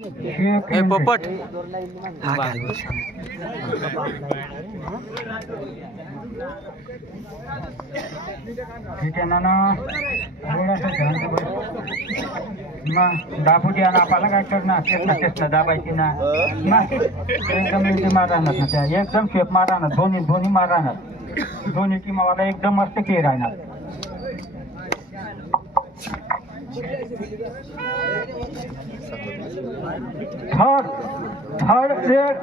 हे पोपट हा काय ठीक आहे ना मग दाबू द्या ना आपल्याला काय करणार तेच ना दाबायची ना मग एकदम इझी मारणार ना त्या एकदम शेप मारणार दोन्ही मारणार दोन्ही टीमावाला एकदम मस्त खेळ राहणार थर्ड सेट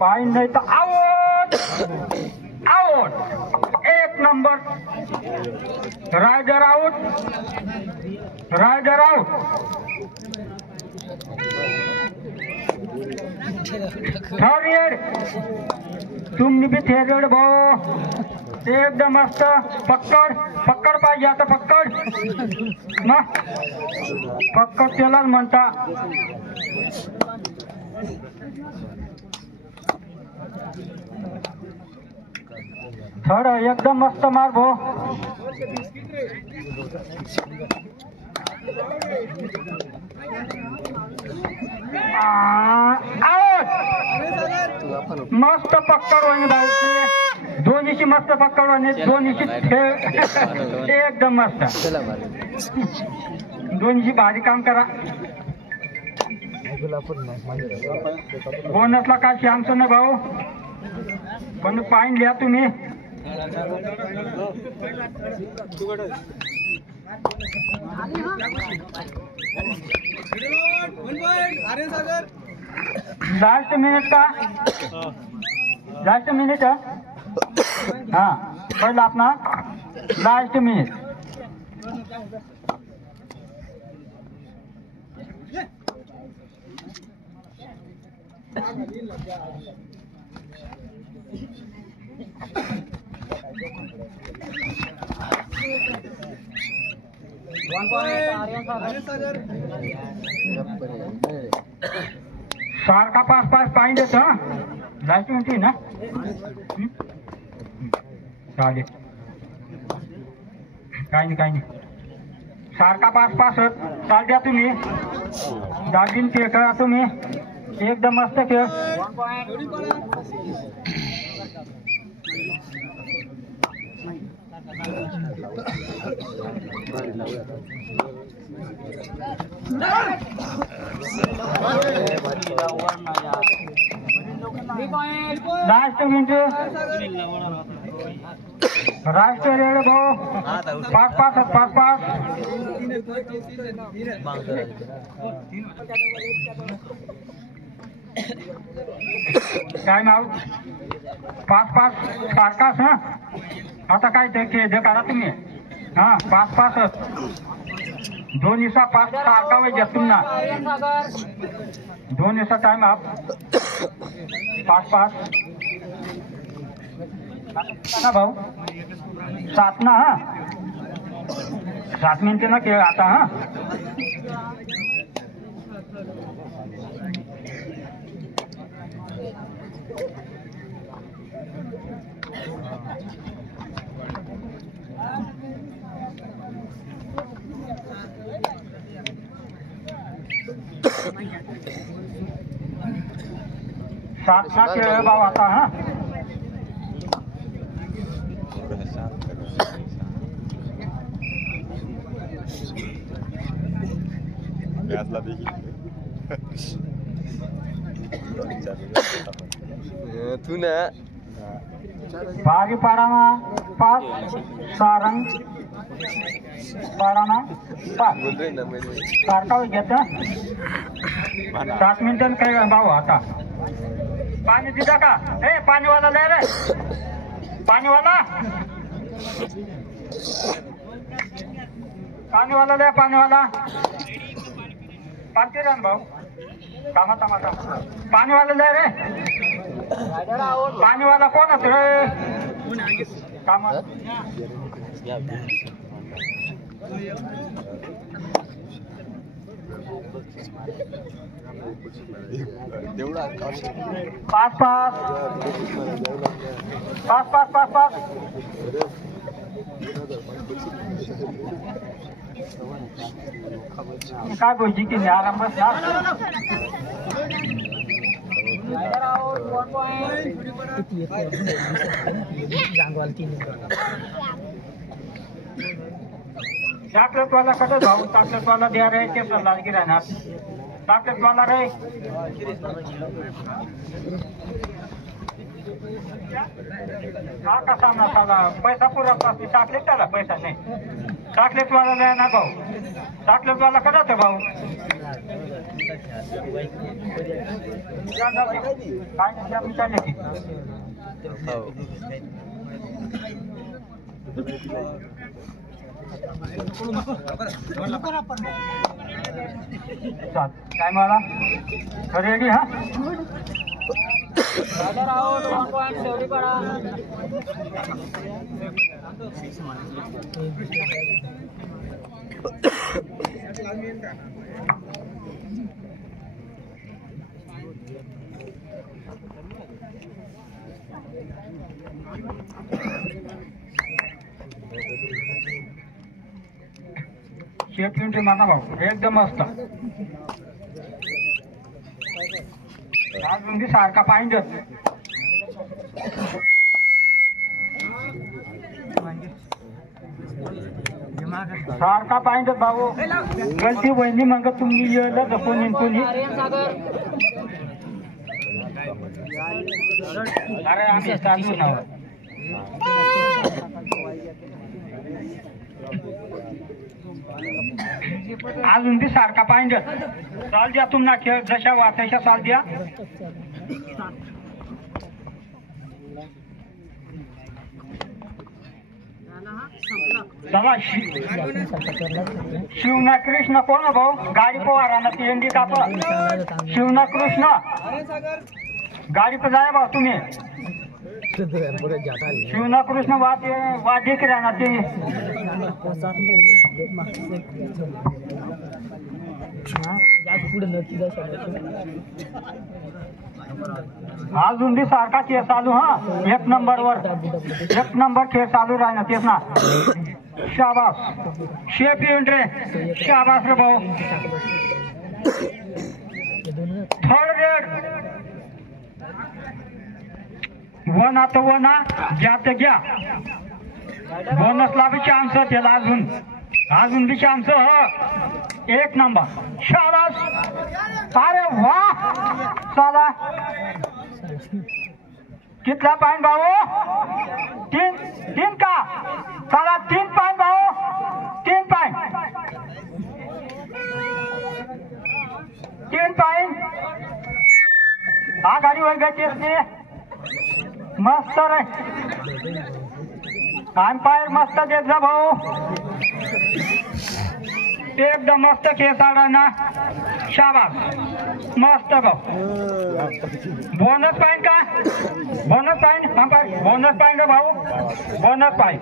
पाय नाही तर आउट एक number raider out third year तुम्ही बी थेरड भाऊ एकदम मस्त पक्कड पाहिजे आता पक्कड ना पक्कड त्यालाच म्हणता थर्ड एकदम मस्त मार भाऊ मस्त पक्कड होईल भाऊ दोन्हीची मस्त पक्कड होईल दोन्हीची एकदम मस्त दोन्हीची भारी काम करा बोनसला काय चान्स नाही भाऊ पण पाईन लिहा तुम्ही लास्ट मिनिट हा पहिला अपना लास्ट मिनिट सारखा पाच पॉइंट येत लास्ट मिनिट ना चालेल काही नाही सारखा पाच चाल द्या तुम्ही दागिन खेळ करा तुम्ही एकदम मस्त खेळ लास्ट मिनिट राष्ट्र रेड भाऊ पाच टाइम आउट पाच सारखाच हा आता काय ते करा तुम्ही हा पाच दोन्हीचा पाच सारखा पाहिजे पुन्हा दोन्हीचा टाइम आप पाच ना भाऊ सात ना हा 7 मिनिटे ना खेळ आता हा सात ना खेळ भाऊ आता हा तू ना भागी पाडाना पाच सारंग पाडाना पाच सारखा घेत 7 मिनिटं काय भाऊ आता पाणी दिदा का ए पाणीवाला ले रे पाणीवाला ले पाणीवाला पाणी रान भाऊ थांबा पाणीवाला ले रे पाणीवाला कोण असतो रे काम पाच काय गोष्टी केली आराम बसला चॉकलेट वाला कसं भाऊ चॉकलेट वाला द्या रे ते सल्ला गिरायना चॉकलेट वाला रे हा कसा नसाला पैसा पुरा चॉकलेट त्याला पैसा नाही चॉकलेट वाला द्या ना भाऊ चॉकलेट वाला कसा तो भाऊ काय विचारले की काय मला रेडी हा शेप युनिटी माना भाऊ एकदम मस्त आज रुंदी सारखा पाहिजे सारखा पाहिजे भाऊ गलती वहिनी मग तुम्ही येलं कोणी कोणी अरे आम्ही चालू ना अजून बी सारखा पाहिजे चाल द्या तुम्हाला खेळ जशा वाचायच्या चाल द्या चला शिवना कृष्ण कोण भाऊ गाडी पवारा ना ती एंडी काप शिवना कृष्ण गाडी पर जाय भाऊ तुम्ही शिवना कृष्ण वाद्य करा ना ते अजून बी सारखा खेळ चालू हा एक नंबर खेळ चालू राहणार तेच ना शाबास शेप येऊन रे शाबास रे भाऊ थर्ड रेड वन आता वना ज्यात घ्या बोनसला बी चान्स त्याला अजून बी चान्स हो एक नंबर शाबास अरे वाह चला कितना पॉइंट भाऊ तीन का चला 3 पॉइंट भाऊ 3 पॉइंट 3 पॉइंट आघाडी वर गती असते मस्त रे अंपायर मस्त देत जा भाऊ एकदम मस्त खेळ ना शाबास मस्त भाऊ बोनस पॉइंट का बोनस पॉइंट बोनस पॉइंट भाऊ बोनस पॉइंट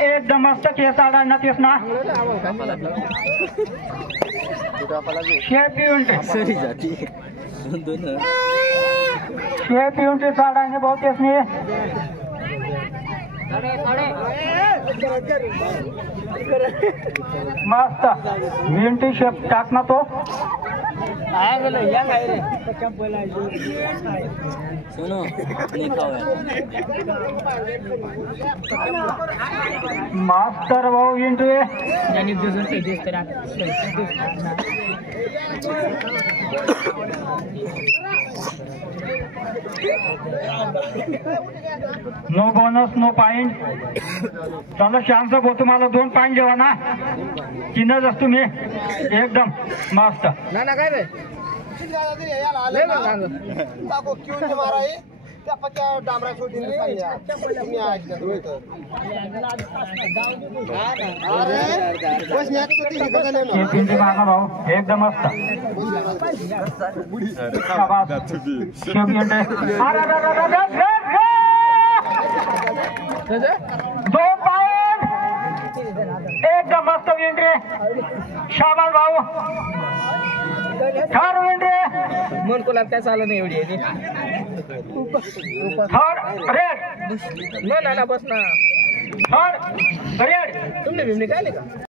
एकदम मस्त खेळ ना तेच ना शेप युनिटी साडाने भाऊ तेच नाही मस्त युनिटी शेप टाक ना तो मास्टर भाऊ unity no bonus no point चला चान्स भाऊ तुम्हाला 2 पॉइंट जेव्हा ना 3च असतो मी एकदम मस्त काय रे डाबरा छोटी भाऊ एकदम मस्त 2 पॉइंट एकदम मस्त एंट्री शाबास भाऊ ठर एंट्री मन कोला काय चाललं नाही एवढी थर्ड रेड ना बस ना थर्ड रेड तुम्ही भीमने काय का